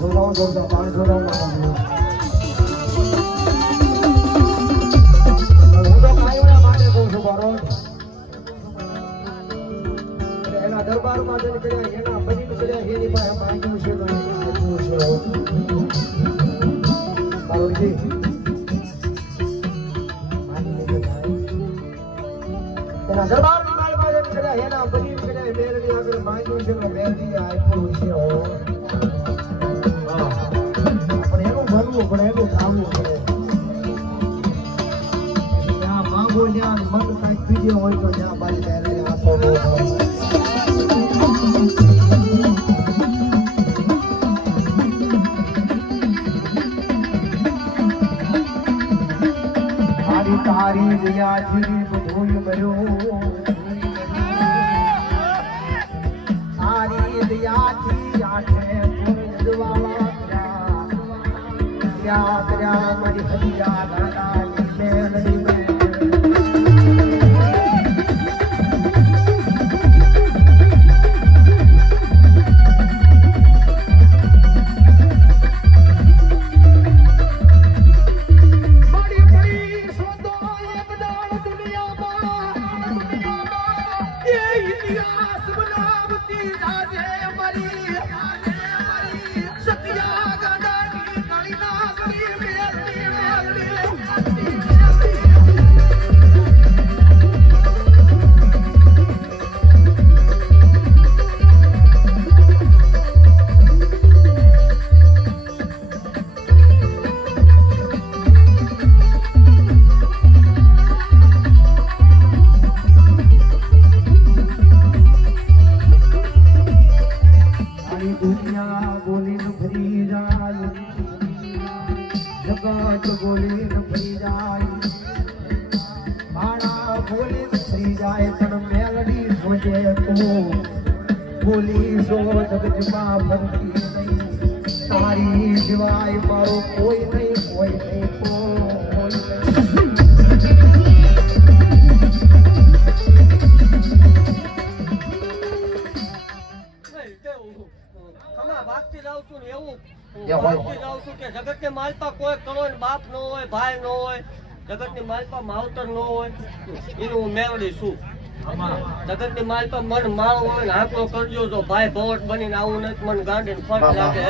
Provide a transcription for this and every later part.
છોડાવો જોરદાર પાણી છોડાવો હું તો કાયમ માટે કહું છું બારો એના દરબારમાં જઈને કર્યા એના બની કર્યા એની પાસે માંગ્યું છે બારોજી એના દરબારમાં માલમાં જઈને કર્યા એના બની કર્યા મેરડી આગળ માંગ્યું છે મેરડી આપ્યું છે પણ એનું ભરવું પડે એનું ખાવું પડે જ્યાં માંગો ત્યાં મન કાંઈક બીજો હોય તો ત્યાં મારી મેરડી આપો તારી દયાથી બધું મળ્યો તારી દયાથી આઠે પૂરજવાળા કર્યા કર્યા મારી હરિયા દાદાની મેલડી તારી સિવાય મારો કોઈ નહીં કોઈ નહીં જગત ની માલપા કોઈ કરો બાપ નો હોય ભાઈ નો હોય જગત ની માલપા માવતર નો હોય એનું હું મેળવી છું જગત ની માલપા મન માળો હોય હાંકલો કરજો જો ભાઈ ભવટ બનીને આવું નથી મન ગાંડીને ફટ લાગે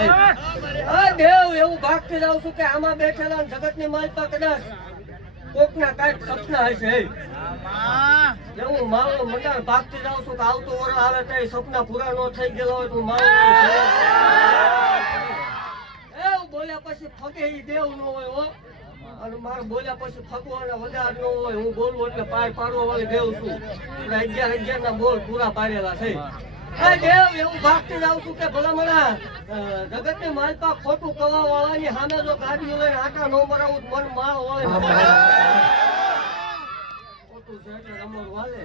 દેવ એવું ભાગતી જાઉં છું કે આમાં બેઠેલા જગત ની માલપા કદાચ કોક ના કાંઈક સપના હશે એવું મારો મંડાળ ભાગતી જાઉં છું કે આવતું વર્ષ આવે તો સપના પૂરા ન થઈ ગયેલા હોય તો મારો એવું બોલ્યા પછી ફગે ઈ દેવ ન હોય હો અને મારે બોલ્યા પછી ફગવાના વગાર ન હોય હું બોલું એટલે પાર પાડવા વાળી દેવ છું 11 ના બોલ પૂરા પાડેલા છે દેવ એવું ભાગતી જાઉં છું કે ભલા મને જગત ની માલપા ખોટું કવા વાળાની સામે જો ગાડીઓ લઈને આટા ન મરાવું મન માળ હોય ખોટું છે એટલે રમણ વાલે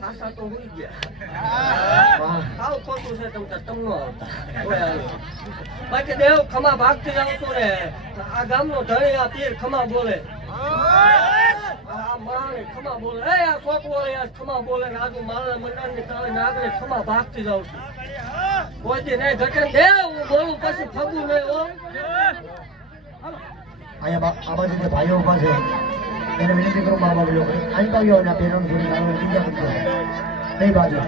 ખાસા તો હોઈ ગયા આવ ખોટું છે તમને આવતા બાકી દેવ ખમા ભાગતી જાઉં છું ને આ ગામનો ધણી આ પીર ખમા બોલે ખમા બોલે આ છોકરો ખમા બોલે ને આજુ મારા મંડળ ની તાળી નાગરે ખમા ભાગતી જાઉં છું કોઈ નહીં ઘટે દેવ હું બોલું પછી ફગું નહીં હો અહીંયા આ બાજુ જે ભાઈઓ ઉભા છે એને વિનંતી કરું મારા બાબુ લોકો અહીં આવ્યો અને પેનો જોડી મારો બીજા કરતો નહીં બાજુ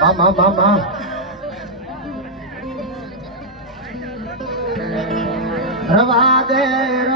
મા રવા